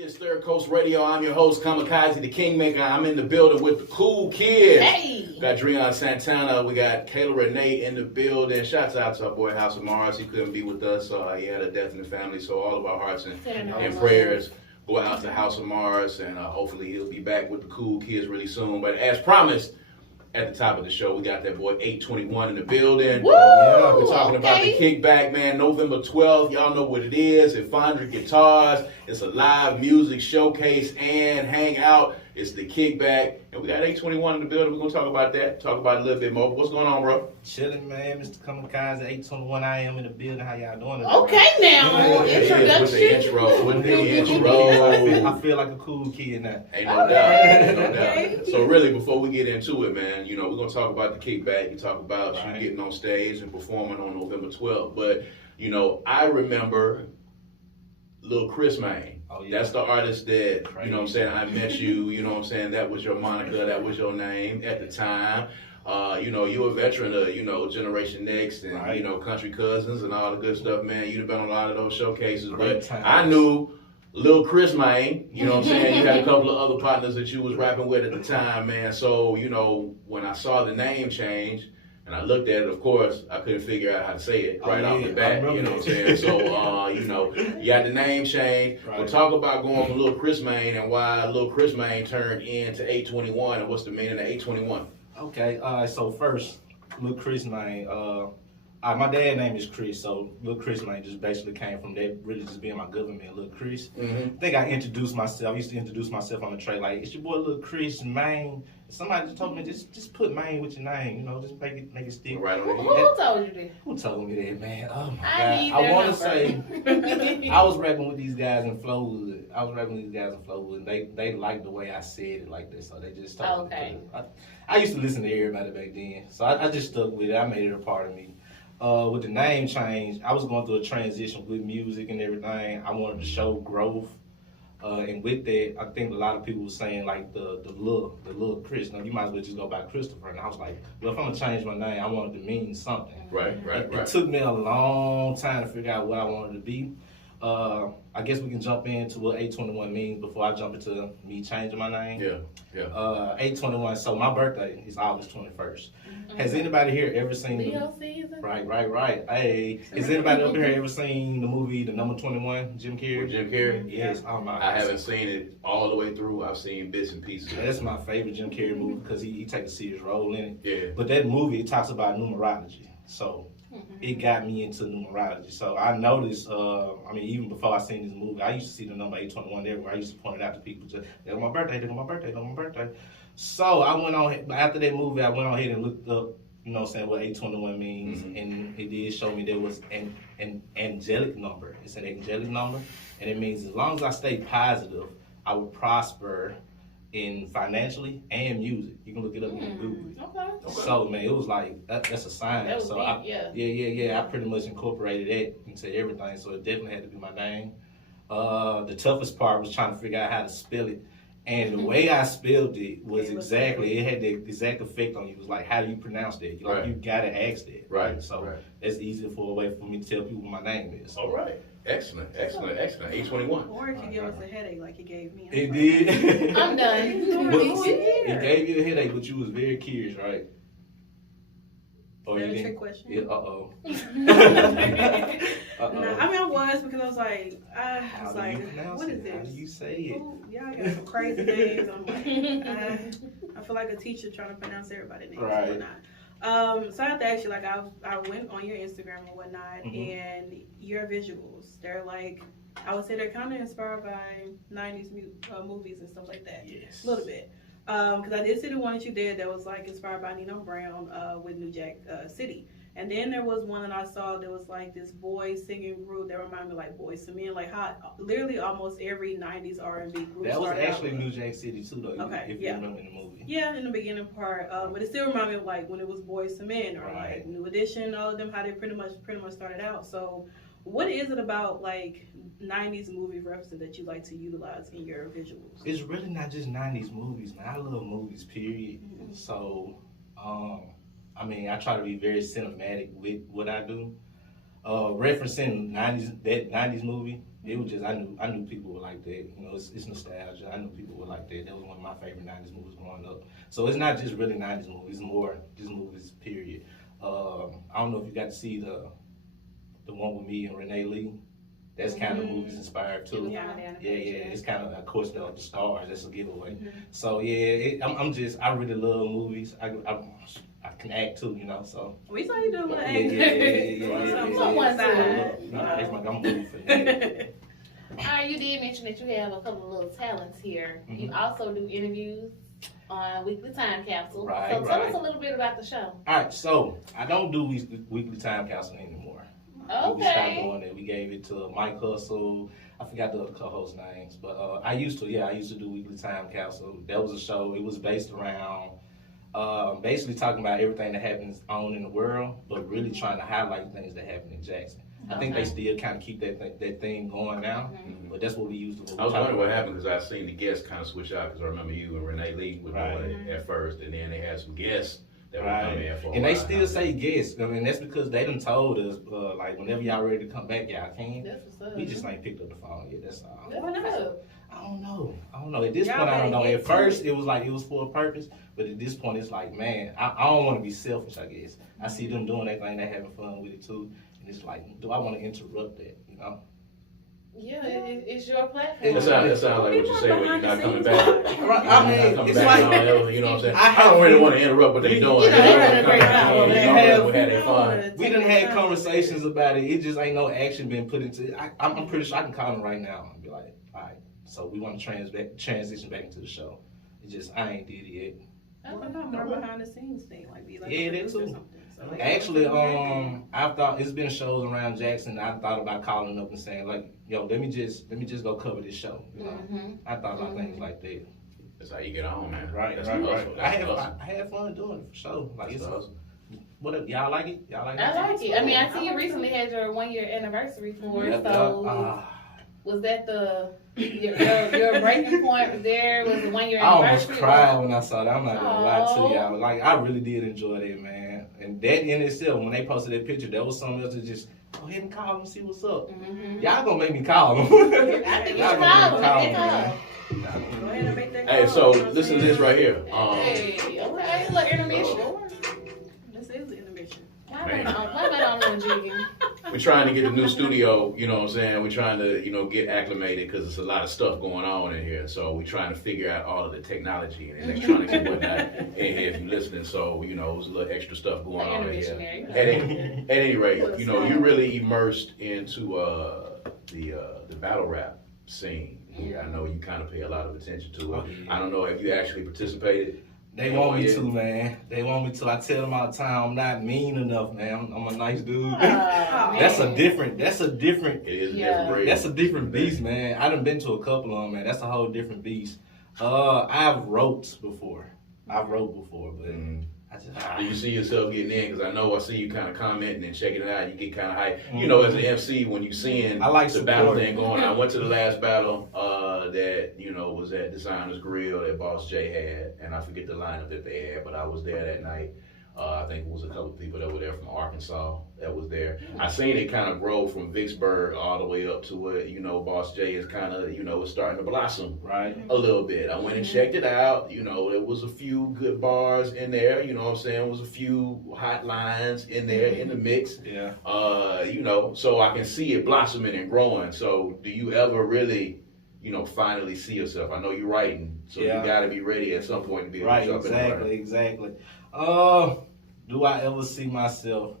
It's Third Coast Radio. I'm your host, Kamikaze, the Kingmaker. I'm in the building with the cool kids. Hey! We got Dreon Santana. We got Kayla Renee in the building. Shouts out to our boy House of Mars. He couldn't be with us. He had a death in the family. So all of our hearts and prayers go out to House of Mars. And hopefully he'll be back with the cool kids really soon. But as promised, at the top of the show, we got that boy Ei21ght in the building. Woo! Yeah, we're talking about the Kickback, man. November 12th. Y'all know what it is. Ei21ght Guitars. It's a live music showcase and hangout. It's the Kickback. And we got Ei21ght in the building. We're going to talk about that. Talk about it a little bit more. What's going on, bro? Chilling, man. Mr. Kamikaze, Ei21ght. I am in the building. How y'all doing today? Okay, now. Introduction. With the intro. With the intro. I feel like a cool kid now. Ain't no doubt. No doubt. So really, before we get into it, man, you know, we're going to talk about the Kickback. You talk about you getting on stage and performing on November 12th. But, you know, I remember Lil Chris, man. Oh, yeah. That's the artist that, you know what I'm saying, I met you, you know what I'm saying, that was your moniker, that was your name at the time. You know, you're a veteran of, you know, Generation Next and, you know, Country Cousins and all the good stuff, man. You've been on a lot of those showcases. But I knew Lil Chris, man, you know what I'm saying? You had a couple of other partners that you was rapping with at the time, man. So, you know, when I saw the name change, and I looked at it, of course, I couldn't figure out how to say it right off the bat, you know what I'm saying? So, you know, you got the name change. We'll talk about going from Lil Chris Main and why Lil Chris Main turned into Ei21ght and what's the meaning of Ei21ght. Okay, so first, Lil Chris Main, my dad's name is Chris, so Lil Chris Main just basically came from that, really just being my government, Lil Chris. I think I introduced myself, I used to introduce myself on the tray, like, it's your boy Lil Chris Main. Somebody just told me, just put Main with your name, you know, just make it stick. Right on Who told you that? Who told me that, man? Oh my I God. I want to say, I was rapping with these guys in Flowwood. And they liked the way I said it like this, so they just told me. I used to listen to everybody back then, so I just stuck with it. I made it a part of me. With the name change, I was going through a transition with music and everything. I wanted to show growth. And with that, I think a lot of people were saying like the little Chris. Now you might as well just go by Christopher. And I was like, well, if I'm gonna change my name, I want it to mean something. Right. It took me a long time to figure out what I wanted to be. I guess we can jump into what Ei21ght means before I jump into me changing my name. Yeah. Ei21ght. So my birthday is August 21st. Has anybody here ever seen Leo season? Right. Hey, has anybody up here ever seen the movie The Number 21, Jim Carrey? With Jim Carrey? Yes. Oh my. I haven't seen it all the way through. I've seen bits and pieces. That's my favorite Jim Carrey movie because he takes a serious role in it. Yeah. But that movie, it talks about numerology. So it got me into numerology. So I noticed, even before I seen this movie, I used to see the number Ei21 everywhere. I used to point it out to people. Just, they're on my birthday. So I went on, after that movie, I went on ahead and looked up, you know what I'm saying, what Ei21 means. And it did show me there was an angelic number. It's an angelic number. And it means as long as I stay positive, I will prosper in financially and music. You can look it up in Google. Okay. So man, it was like that's a sign. That was so deep, I pretty much incorporated that into everything. So it definitely had to be my name. The toughest part was trying to figure out how to spell it. And the way I spelled it was exactly, it had the exact effect on you. It was like, how do you pronounce that? Like, you gotta ask that. Right. So that's easier for a way for me to tell people what my name is. All right. Excellent. Ei21ght. Or it could give us a headache like it gave me. It did. I'm done. It gave you a headache, but you was very curious, right? Is that a trick question? Yeah, uh-oh. I was because I was like, what is this? How do you say it? Y'all got some crazy names. I'm like, I feel like a teacher trying to pronounce everybody's names and whatnot. So I have to ask you, like, I went on your Instagram and whatnot, and your visuals, they're like, I would say they're kind of inspired by 90s movies and stuff like that. Yes. A little bit. Because I did see the one that you did that was like inspired by Nino Brown with New Jack City. And then there was one that I saw that was like this boy singing group that reminded me like Boys to Men, like how literally almost every 90s R&B group. That was actually New Jack City too, though. If you remember in the movie. Yeah, in the beginning part, but it still reminded me of like when it was Boys to Men or like New Edition, all of them, how they pretty much started out. So, what is it about like 90s movie references that you like to utilize in your visuals? It's really not just 90s movies, man. I love movies, period. So, I try to be very cinematic with what I do. Referencing that 90s movie, It was just I knew people were like that. You know, it's nostalgia. I knew people were like that. That was one of my favorite '90s movies growing up. So it's not just really '90s movies. It's more just movies. Period. I don't know if you got to see the one with me and Renee Lee. That's kind of movies inspired too. Yeah. It's kind of course the stars. That's a giveaway. So yeah, I really love movies. I can act too, you know. So We saw you do a little yeah. Someone said. I'm moving for that. All right, you did mention that you have a couple of little talents here. Mm-hmm. You also do interviews on Weekly Time Capsule. Right, so tell right. us a little bit about the show. All right, so I don't do weekly time capsule anymore. We stopped doing it. We gave it to Mike Hustle. I forgot the other co-host names, but I used to do Weekly Time Capsule. That was a show. It was based around basically talking about everything that happens on in the world, but really trying to highlight things that happen in Jackson. I think they still kind of keep that thing going now, but that's what we used to. I was wondering what happened because I seen the guests kind of switch out because I remember you and Renee Lee were doing it at first, and then they had some guests that were coming in for a and while. they still say guests. I mean, that's because they done told us like whenever y'all ready to come back, y'all can. That's what's up. We just ain't picked up the phone yet. That's all. That's what's up. I don't know. At this Y'all point, I don't know. better At get first, to it was for a purpose, but at this point, it's like, man, I don't want to be selfish. I guess I see them doing that thing, they having fun with it too, and it's like, do I want to interrupt that? You know? Yeah, it's your platform. That sounds like what you say when you're not coming back. I mean, it's like, you know what I'm saying? I don't really want to interrupt what they're doing. You know, they're having a great time. We had their fun. we done had conversations about it. It just ain't no action been put into it. I'm pretty sure I can call them right now and be like, all right, so we want to transition back into the show. It just, I ain't did it yet. What about more behind the scenes thing? Like be like Yeah, a that producer or too. something. So, like, Actually, what I've thought it's been shows around Jackson. I thought about calling up and saying like, yo, let me just go cover this show. You know, I thought about things like that. That's how you get on, man. Right. That's the hustle. I That's the hustle. had fun doing it for sure. Like That's it's the hustle. what y'all like it? Y'all like it? I like it. I mean, I see you recently had your 1 year anniversary for it. Yep, So was that your breaking point there? Was the 1 year I anniversary? almost cried when I saw that. I'm not gonna lie to y'all. Like I really did enjoy that, man. And that in itself, when they posted that picture, that was something else to just go ahead and call them, see what's up. Y'all gonna make me call them. I think you should call them. Go ahead and make that Hey, call, so you know what listen I'm to this saying? right here. Hey, okay, look, intermission. This is the intermission. Why am I on one jigging? We're trying to get a new studio, you know what I'm saying? We're trying to, get acclimated because there's a lot of stuff going on in here. So we're trying to figure out all of the technology and electronics and whatnot in here if you're listening. So, there's a little extra stuff going on in here. At any rate, you're really immersed into the battle rap scene. I know you kind of pay a lot of attention to it. I don't know if you actually participated. They want me to, man. They want me to. I tell them all the time, I'm not mean enough, man. I'm a nice dude. That's a different. It is a different breed. That's a different beast, man. I done been to a couple of them, man. That's a whole different beast. I've wrote before, but I just. Do you see yourself getting in? Because I see you kind of commenting and checking it out. You get kind of hyped. As an MC, when you seeing the battle thing going on. I went to the last battle that, was at Designer's Grill that Boss J had. And I forget the lineup that they had, but I was there that night. I think it was a couple of people that were there from Arkansas that was there. I seen it kind of grow from Vicksburg all the way up to what, Boss J is kind of, is starting to blossom a little bit. I went and checked it out. There was a few good bars in there. You know what I'm saying? There was a few hot lines in there in the mix. Yeah. So I can see it blossoming and growing. So do you ever really, finally see yourself? I know you're writing, so you got to be ready at some point to be able to jump in there. Exactly. Do I ever see myself?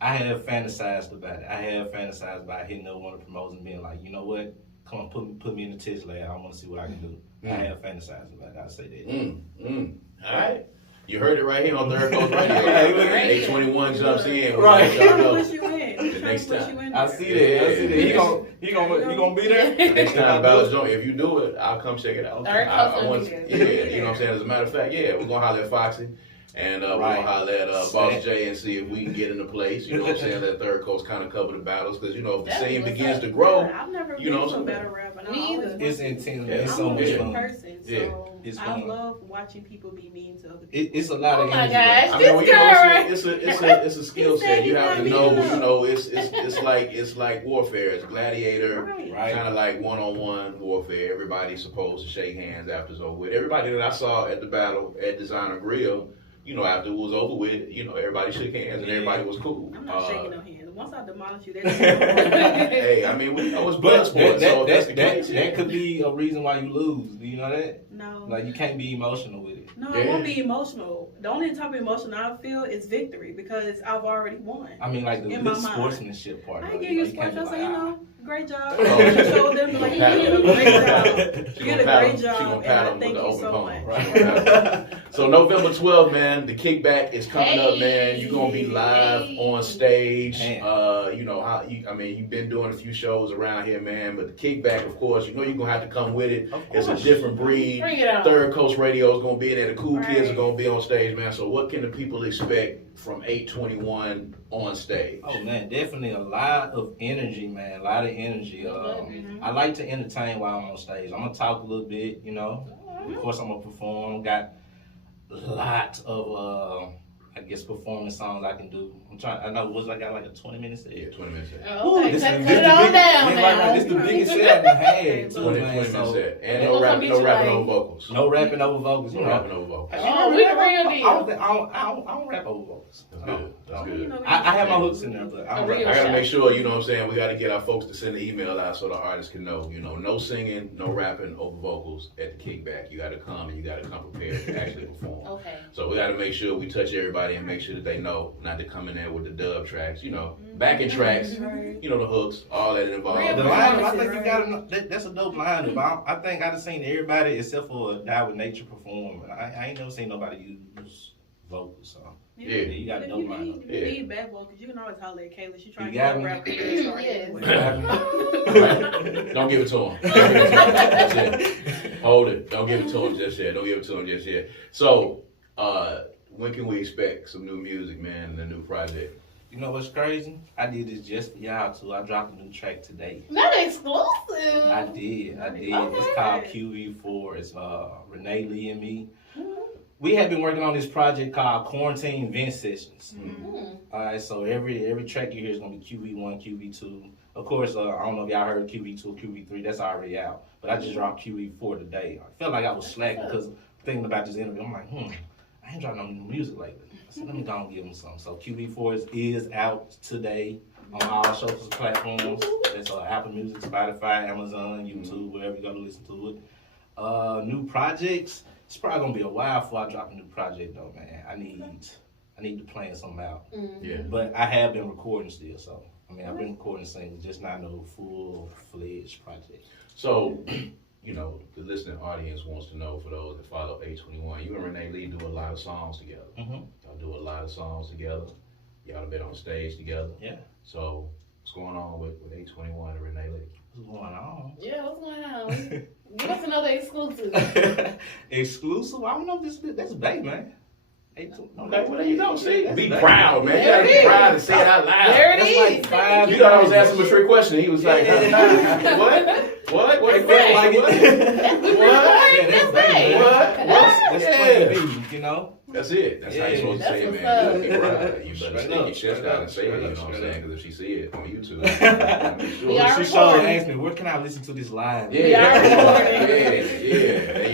I have fantasized about it. I have fantasized about hitting up one of the promoters and being like, you know what? Come on, put me in the test lab. I want to see what I can do. I have fantasized about it. I say that. All right. You heard it right here on Third Coast Radio. Ei21ght jumps in. Right. Push you in. The next time. I see that. He gonna be there. Next time Battle Joint, if you do it, I'll come check it out. Third Coast will be there. Yeah, you know what I'm saying? As a matter of fact, we're gonna holler at Foxy. And we're going to holler at Boss J and see if we can get into place. You know what I'm saying? Let Third Coast kind of cover the battles. Because, if the scene begins to grow, I've never you know been to a battle rap. And Me either. It's intense. Yeah, It's so much in fun. person. Yeah. So It's I fun. love watching people be mean to other people. It's a lot of Oh my energy. gosh. I mean, This you girl. know, it's a skill He said set. You he's have not to beating know, up. you know, it's like warfare. It's gladiator, Right. Right. kind of like one-on-one warfare. Everybody's supposed to shake hands after it's over with. Everybody that I saw at the battle at Designer Grill, you know, after it was over with, you know, everybody shook hands and everybody was cool. I'm not shaking no hands. Once I demolish you, that's Hey, I mean, we know it's blood But sport, so if that's the case, that could be a reason why you lose. Do you know that? No. Like you can't be emotional with it. No, I won't be emotional. The only type of emotion I feel is victory because I've already won. I mean, like the In my good mind. sportsmanship part. I though. give you Like, can't sports. I be say, like, you know, great job. Oh, You showed them like you did a great job. She You gonna did a pat great him. She job, gonna and pat I him thank with the you open so palm. much. Right. So November 12th, man, the Kickback is coming up, man. You're gonna be live on stage. Man. You know how you've been doing a few shows around here, man. But the Kickback, of course, you know you're gonna have to come with it. Of It's a course. different breed. Bring it on. Third Coast Radio is gonna be there. The cool kids are Right. gonna be on stage, man. So what can the people expect from 821 on stage? Oh man, definitely a lot of energy, man. A lot of energy. I like to entertain while I'm on stage. I'm gonna talk a little bit, you know. Of course, I'm gonna perform. Got a lot of, I guess, performance songs I can do. I'm trying. I know I got like a 20-minute set. Yeah, 20 minutes. Oh, okay, This cut is- cut it on down now. This the biggest set I've had. 20 too, man. minutes So, set. And They no gonna rapping get you over like- vocals. no rapping over vocals. No You know. rapping over vocals. Oh, we the real deal. I don't rap over vocals. That's good. That's good. I have my hooks in there, but I don't A real rap. I gotta shot. make sure, you know what I'm saying, we gotta get our folks to send the email out so the artists can know, you know, no singing, no rapping over vocals at the Kickback. You gotta come and you gotta come prepared to actually perform. Okay. So we gotta make sure we touch everybody and make sure that they know not to come in there with the dub tracks, you know, backing tracks, you know, the hooks, all that involved. Real The lineup, I performances, think you got that's a dope lineup. I think I've seen everybody except for Die With Nature perform. I ain't never seen nobody use vocals. So Yeah. you got a If dope you lineup. need, you need back vocals, you can always holler at Kayla. She trying to You get got a me. rapper. Yes. Don't give it to him. Don't give it to him just yet. Hold it. Don't give it to him just yet. Don't give it to him just yet. So, when can we expect some new music, man, and a new project? You know what's crazy? I did this just for y'all too. I dropped a new track today. Not exclusive. I did. Okay. It's called QV4. It's Renee Lee and me. We have been working on this project called Quarantine Vent Sessions. All right, so every track you hear is gonna be QV1, QV2. Of course, I don't know if y'all heard QV2 or QV3. That's already out. But I just dropped QV4 today. I felt like I was slack because thinking about this interview, I'm like, I ain't dropping no new music lately. I said, let me go and give them some. So QV4 is out today on all social platforms. That's Apple Music, Spotify, Amazon, YouTube, wherever you go to listen to it. New projects. It's probably gonna be a while before I drop a new project though, man. I need to plan something out. Yeah. But I have been recording still, so I mean I've been recording singles, just not no full-fledged project. So, you know, the listening audience wants to know, for those that follow 821, you and Renee Lee do a lot of songs together. Y'all do a lot of songs together. Y'all have been on stage together. Yeah. So, what's going on with 821 and Renee Lee? What's going on? Yeah, what's going on? Give us another exclusive. Exclusive? I don't know if that's bae, man. Okay, well, there you go. See, That's be bae. proud, man. You There gotta it be proud is. and say it out loud. There it That's is. like 5 You thought I was asking him a trick question. He was like, Yeah. What? What? It felt like What? it. What? That's bae, bae. What? That's Yeah. plain B, you know? That's it. That's how you're supposed to That's say it, what's man. up. You gotta be proud. You better Straight stick up, your chest straight out up, and say it, you know what I'm straight saying? up. Because if she see it on YouTube, make sure. We are She showed recording. asked me, where can I listen to this live? Yeah, We are recording. There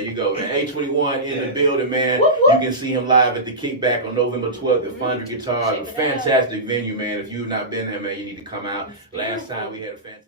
you go, man. 821 in the building, man. Whoop, You whoop. can see him live at the Kickback on November 12th at Fondra Guitars. A Check it out. fantastic venue, man. If you've not been there, man, you need to come out. Last time we had a fantastic